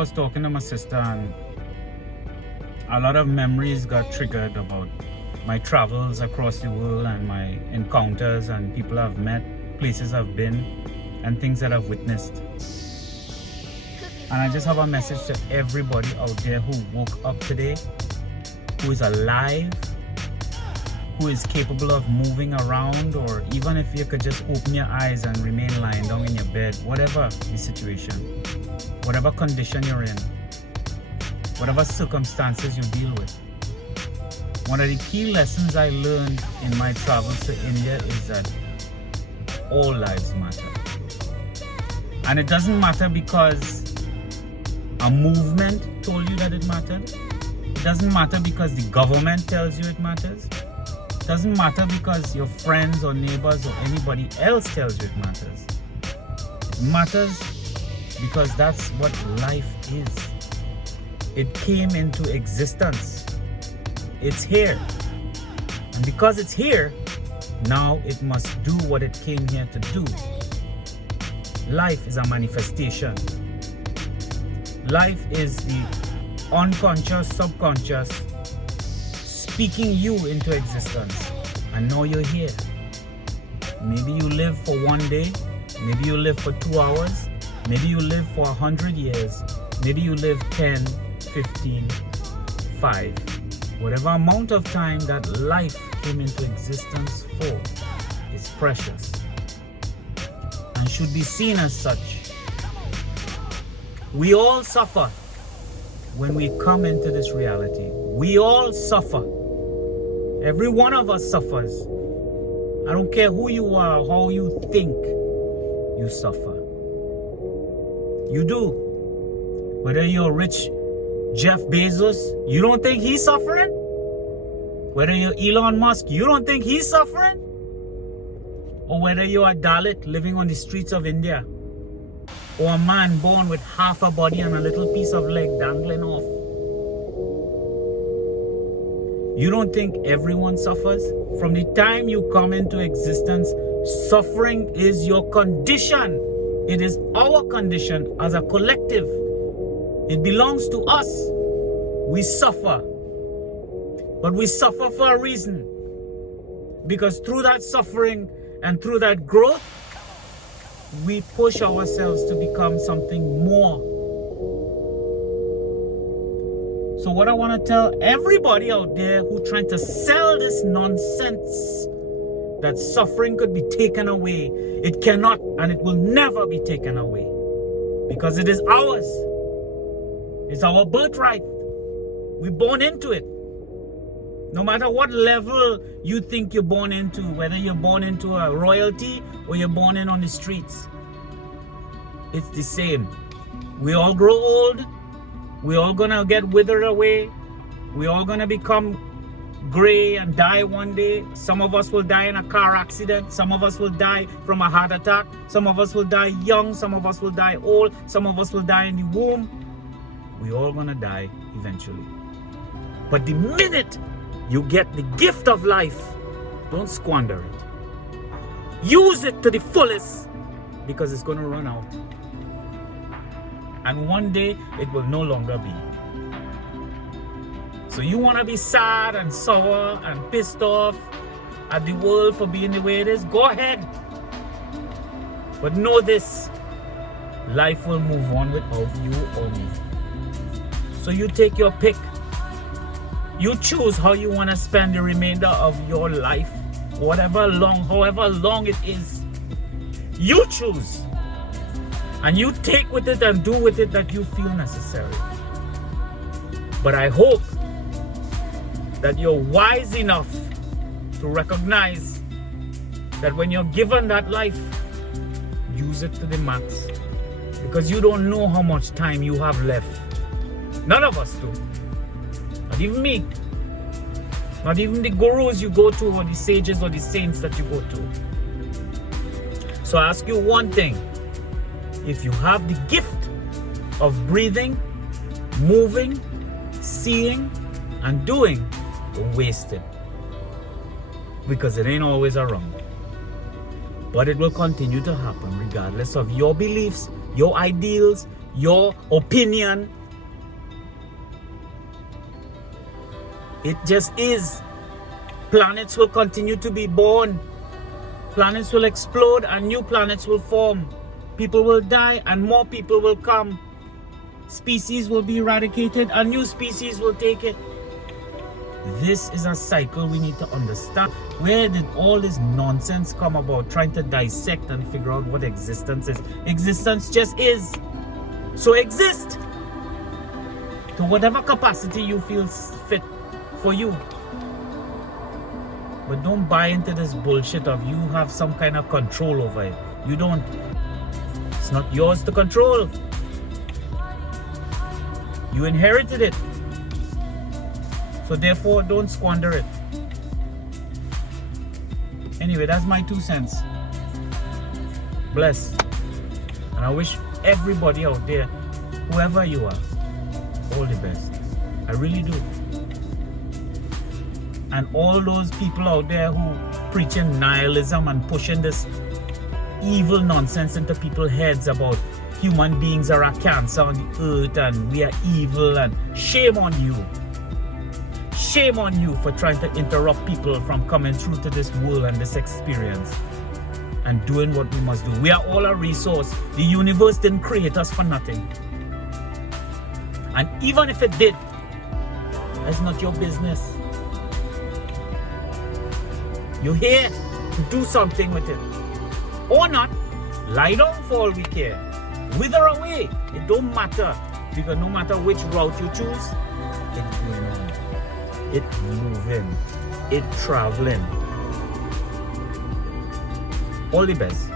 was talking to my sister, and a lot of memories got triggered about my travels across the world and my encounters and people I've met, places I've been, and things that I've witnessed. And I just have a message to everybody out there who woke up today, who is alive, who is capable of moving around, or even if you could just open your eyes and remain lying down in your bed, whatever the situation, whatever condition you're in, whatever circumstances you deal with. One of the key lessons I learned in my travels to India is that all lives matter. And it doesn't matter because a movement told you that it mattered. It doesn't matter because the government tells you it matters. It doesn't matter because your friends or neighbors or anybody else tells you it matters. It matters because that's what life is. It came into existence. It's here. And because it's here, now it must do what it came here to do. Life is a manifestation. Life is the unconscious, subconscious speaking you into existence. And now you're here. Maybe you live for one day. Maybe you live for 2 hours. Maybe you live for 100 years. Maybe you live 10, 15, 5. Whatever amount of time that life came into existence for is precious and should be seen as such. We all suffer when we come into this reality. We all suffer. Every one of us suffers. I don't care who you are, how you think, you suffer. You do. Whether you're rich Jeff Bezos, you don't think he's suffering? Whether you're Elon Musk, you don't think he's suffering? Or whether you're a Dalit living on the streets of India, or a man born with half a body and a little piece of leg dangling off. You don't think everyone suffers? From the time you come into existence, suffering is your condition. It is our condition as a collective. It belongs to us. We suffer. But we suffer for a reason. Because through that suffering and through that growth, we push ourselves to become something more. So what I want to tell everybody out there who trying to sell this nonsense that suffering could be taken away, it cannot and it will never be taken away. Because it is ours. It's our birthright. We're born into it. No matter what level you think you're born into, whether you're born into a royalty or you're born in on the streets, it's the same. We all grow old. We're all gonna get withered away. We're all gonna become gray and die one day. Some of us will die in a car accident. Some of us will die from a heart attack. Some of us will die young. Some of us will die old. Some of us will die in the womb. We're all gonna die eventually. But the minute you get the gift of life, don't squander it. Use it to the fullest, because it's gonna run out. And one day it will no longer be. So you wanna be sad and sour and pissed off at the world for being the way it is? Go ahead. But know this, life will move on without you or me. So you take your pick. You choose how you want to spend the remainder of your life, however long it is. You choose. And you take with it and do with it that you feel necessary. But I hope that you're wise enough to recognize that when you're given that life, use it to the max. Because you don't know how much time you have left. None of us do. Not even me. Not even the gurus you go to, or the sages or the saints that you go to. So I ask you one thing. If you have the gift of breathing, moving, seeing, and doing, don't waste it. Because it ain't always around. But it will continue to happen regardless of your beliefs, your ideals, your opinion. It just is. Planets will continue to be born. Planets will explode and new planets will form. People will die and more people will come. Species will be eradicated and new species will take it. This is a cycle we need to understand. Where did all this nonsense come about, trying to dissect and figure out what existence is? Existence just is. So exist to whatever capacity you feel fit for you. But don't buy into this bullshit of you have some kind of control over it. You don't. It's not yours to control. You inherited it. So therefore, don't squander it. Anyway, that's my 2 cents. Bless. And I wish everybody out there, whoever you are, all the best. I really do. And all those people out there who preaching nihilism and pushing this evil nonsense into people's heads about human beings are a cancer on the earth and we are evil, and shame on you. Shame on you for trying to interrupt people from coming through to this world and this experience and doing what we must do. We are all a resource. The universe didn't create us for nothing. And even if it did, that's not your business. You're here to do something with it. Or not. Lie down for all we care. Wither away. It don't matter. Because no matter which route you choose, it's going on. It's moving. It's traveling. All the best.